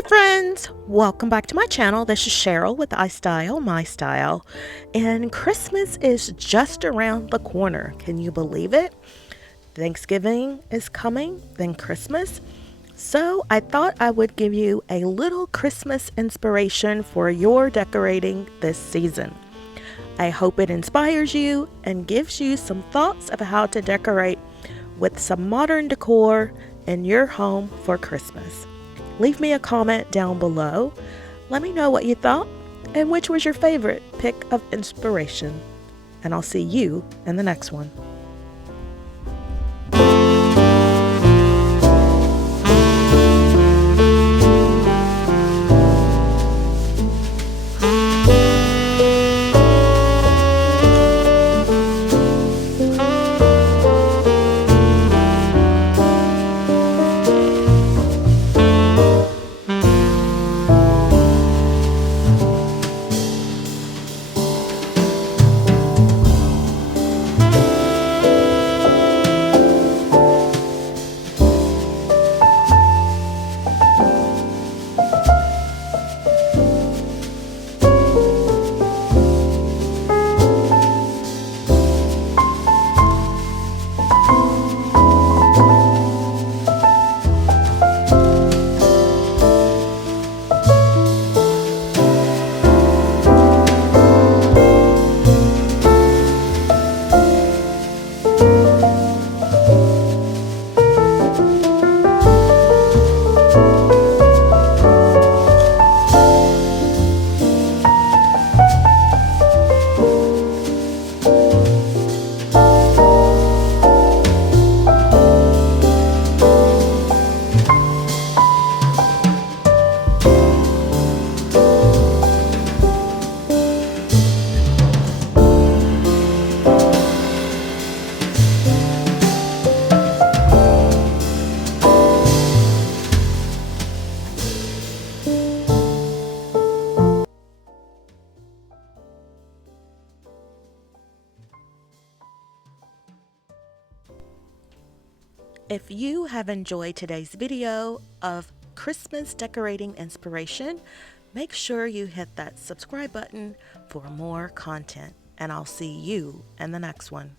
Hey friends, welcome back to my channel. This is Sheryl with iStylEMYSTYLE, and Christmas is just around the corner. Can you believe it? Thanksgiving is coming, then Christmas. So I thought I would give you a little Christmas inspiration for your decorating this season. I hope it inspires you and gives you some thoughts of how to decorate with some modern decor in your home for Christmas. Leave me a comment down below. Let me know what you thought and which was your favorite pick of inspiration. And I'll see you in the next one. If you have enjoyed today's video of Christmas decorating inspiration, make sure you hit that subscribe button for more content, and I'll see you in the next one.